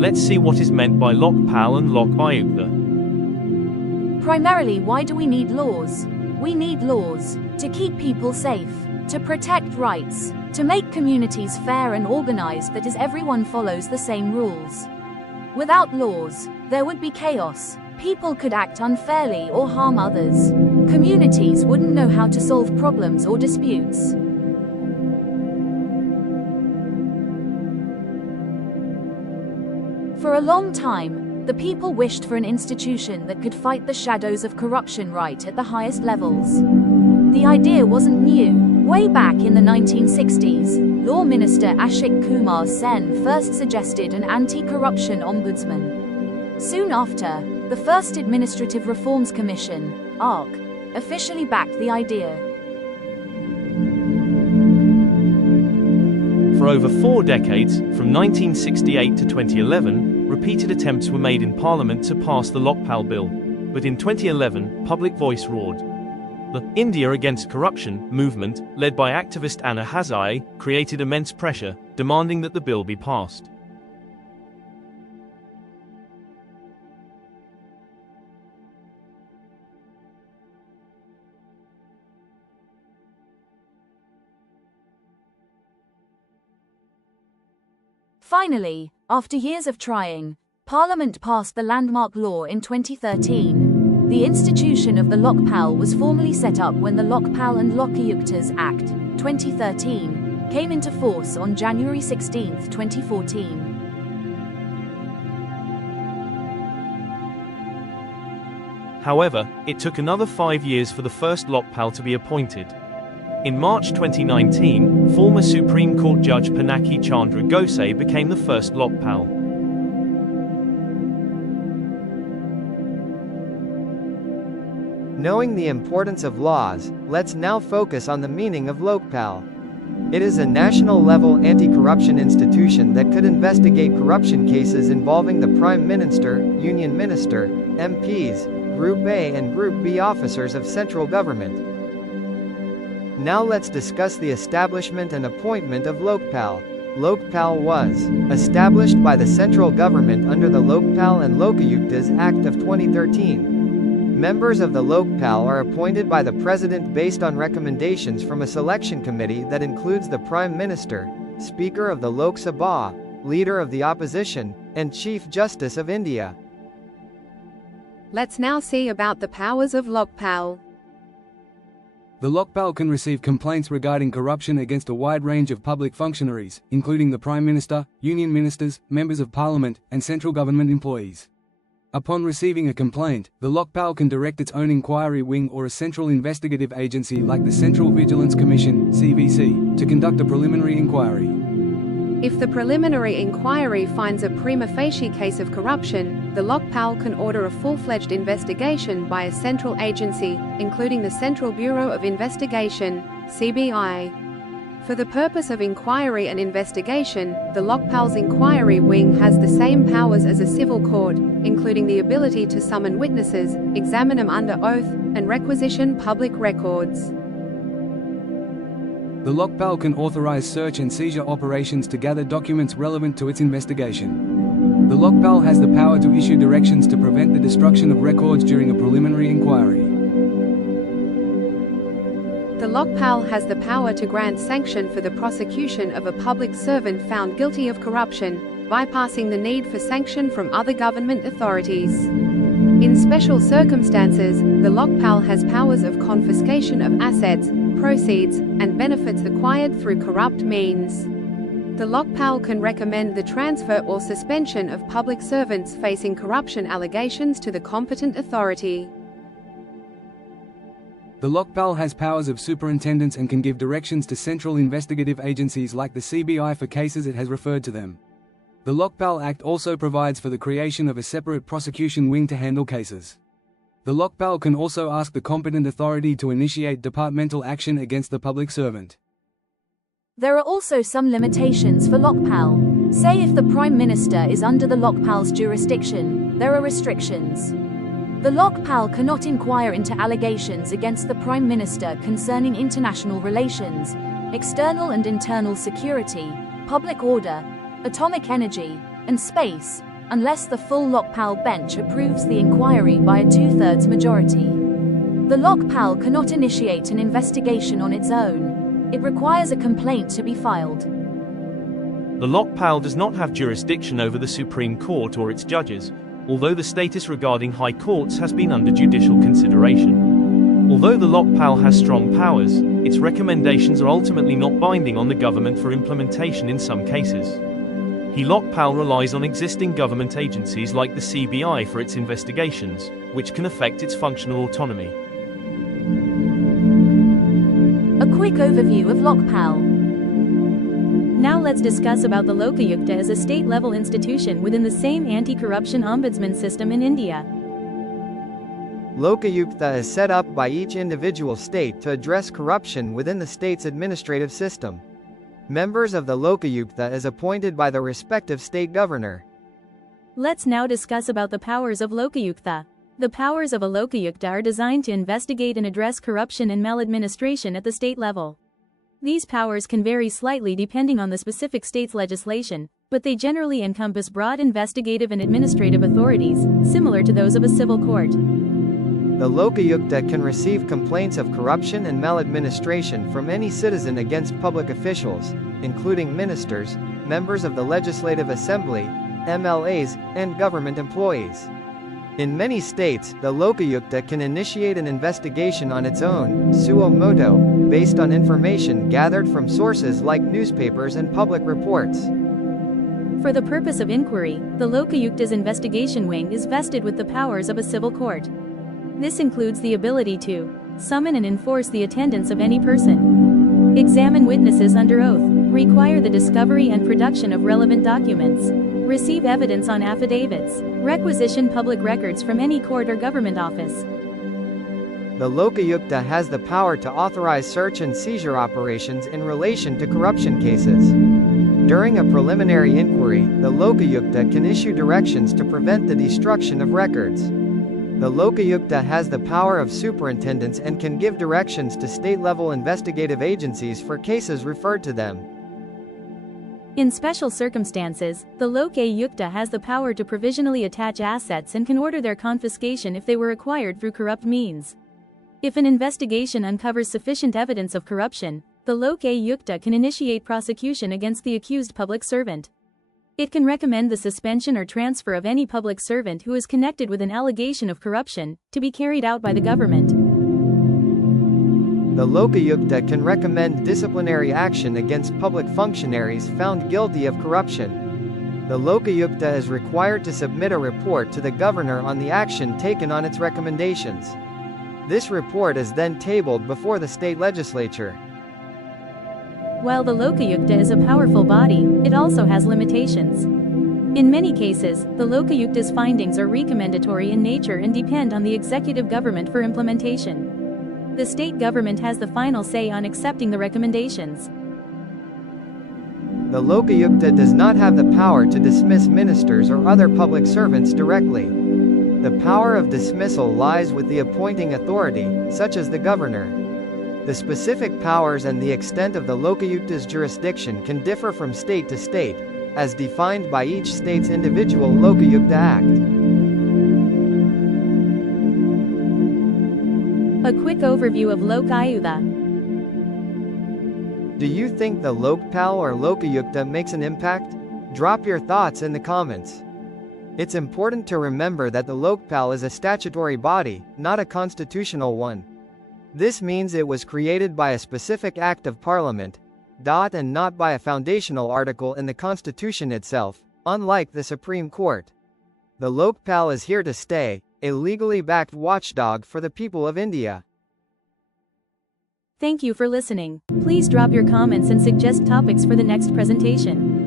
let's see what is meant by Lokpal and Lokayuktha. Primarily, why do we need laws? We need laws to keep people safe, to protect rights, to make communities fair and organized, that is, everyone follows the same rules. Without laws, there would be chaos. People could act unfairly or harm others. Communities wouldn't know how to solve problems or disputes. For a long time, the people wished for an institution that could fight the shadows of corruption right at the highest levels. The idea wasn't new. Way back in the 1960s, Law Minister Ashok Kumar Sen first suggested an anti-corruption ombudsman. Soon after, the first Administrative Reforms Commission, ARC, officially backed the idea. For over 4 decades, from 1968 to 2011, repeated attempts were made in Parliament to pass the Lokpal Bill. But in 2011, public voice roared. The India Against Corruption movement, led by activist Anna Hazare, created immense pressure, demanding that the bill be passed. Finally, after years of trying, Parliament passed the landmark law in 2013. The institution of the Lokpal was formally set up when the Lokpal and Lokayuktha Act, 2013, came into force on January 16, 2014. However, it took another 5 years for the first Lokpal to be appointed. In March 2019, former Supreme Court Judge Pinaki Chandra Gosai became the first Lokpal. Knowing the importance of laws, let's now focus on the meaning of Lokpal. It is a national-level anti-corruption institution that could investigate corruption cases involving the Prime Minister, Union Minister, MPs, Group A and Group B officers of central government. Now let's discuss the establishment and appointment of Lokpal. Lokpal was established by the central government under the Lokpal and Lokayuktha Act of 2013. Members of the Lokpal are appointed by the President based on recommendations from a selection committee that includes the Prime Minister, Speaker of the Lok Sabha, Leader of the Opposition, and Chief Justice of India. Let's now see about the powers of Lokpal. The Lokpal can receive complaints regarding corruption against a wide range of public functionaries, including the Prime Minister, Union Ministers, Members of Parliament, and central government employees. Upon receiving a complaint, the Lokpal can direct its own inquiry wing or a central investigative agency like the Central Vigilance Commission (CVC) to conduct a preliminary inquiry. If the preliminary inquiry finds a prima facie case of corruption, the Lokpal can order a full-fledged investigation by a central agency, including the Central Bureau of Investigation (CBI). For the purpose of inquiry and investigation, the Lokpal's inquiry wing has the same powers as a civil court, including the ability to summon witnesses, examine them under oath, and requisition public records. The Lokpal can authorize search and seizure operations to gather documents relevant to its investigation. The Lokpal has the power to issue directions to prevent the destruction of records during a preliminary inquiry. The Lokpal has the power to grant sanction for the prosecution of a public servant found guilty of corruption, bypassing the need for sanction from other government authorities. In special circumstances, the Lokpal has powers of confiscation of assets, proceeds, and benefits acquired through corrupt means. The Lokpal can recommend the transfer or suspension of public servants facing corruption allegations to the competent authority. The Lokpal has powers of superintendence and can give directions to central investigative agencies like the CBI for cases it has referred to them. The Lokpal Act also provides for the creation of a separate prosecution wing to handle cases. The Lokpal can also ask the competent authority to initiate departmental action against the public servant. There are also some limitations for Lokpal. Say if the Prime Minister is under the Lokpal's jurisdiction, there are restrictions. The Lokpal cannot inquire into allegations against the Prime Minister concerning international relations, external and internal security, public order, atomic energy, and space, unless the full Lokpal bench approves the inquiry by a two-thirds majority. The Lokpal cannot initiate an investigation on its own. It requires a complaint to be filed. The Lokpal does not have jurisdiction over the Supreme Court or its judges, although the status regarding high courts has been under judicial consideration. Although the Lokpal has strong powers, its recommendations are ultimately not binding on the government for implementation in some cases. The Lokpal relies on existing government agencies like the CBI for its investigations, which can affect its functional autonomy. A quick overview of Lokpal. Now let's discuss about the Lokayukta as a state-level institution within the same anti-corruption ombudsman system in India. Lokayukta is set up by each individual state to address corruption within the state's administrative system. Members of the Lokayukta is appointed by the respective state governor. Let's now discuss about the powers of Lokayukta. The powers of a Lokayukta are designed to investigate and address corruption and maladministration at the state level. These powers can vary slightly depending on the specific state's legislation, but they generally encompass broad investigative and administrative authorities, similar to those of a civil court. The Lokayukta can receive complaints of corruption and maladministration from any citizen against public officials, including ministers, members of the Legislative Assembly, MLAs, and government employees. In many states, the Lokayukta can initiate an investigation on its own, suo moto, based on information gathered from sources like newspapers and public reports. For the purpose of inquiry, the Lokayukta's investigation wing is vested with the powers of a civil court. This includes the ability to summon and enforce the attendance of any person, examine witnesses under oath, require the discovery and production of relevant documents, receive evidence on affidavits, requisition public records from any court or government office. The Lokayukta has the power to authorize search and seizure operations in relation to corruption cases. During a preliminary inquiry, the Lokayukta can issue directions to prevent the destruction of records. The Lokayukta has the power of superintendence and can give directions to state-level investigative agencies for cases referred to them. In special circumstances, the Lokayukta has the power to provisionally attach assets and can order their confiscation if they were acquired through corrupt means. If an investigation uncovers sufficient evidence of corruption, the Lokayukta can initiate prosecution against the accused public servant. It can recommend the suspension or transfer of any public servant who is connected with an allegation of corruption, to be carried out by the government. The Lokayukta can recommend disciplinary action against public functionaries found guilty of corruption. The Lokayukta is required to submit a report to the governor on the action taken on its recommendations. This report is then tabled before the state legislature. While the Lokayukta is a powerful body, it also has limitations. In many cases, the Lokayukta's findings are recommendatory in nature and depend on the executive government for implementation. The state government has the final say on accepting the recommendations. The Lokayukta does not have the power to dismiss ministers or other public servants directly. The power of dismissal lies with the appointing authority, such as the governor. The specific powers and the extent of the Lokayukta's jurisdiction can differ from state to state, as defined by each state's individual Lokayukta Act. A quick overview of Lokayukta. Do you think the Lokpal or Lokayukta makes an impact? Drop your thoughts in the comments. It's important to remember that the Lokpal is a statutory body, not a constitutional one. This means it was created by a specific act of parliament, and not by a foundational article in the constitution itself, unlike the Supreme Court. The Lokpal is here to stay, a legally backed watchdog for the people of India. Thank you for listening. Please drop your comments and suggest topics for the next presentation.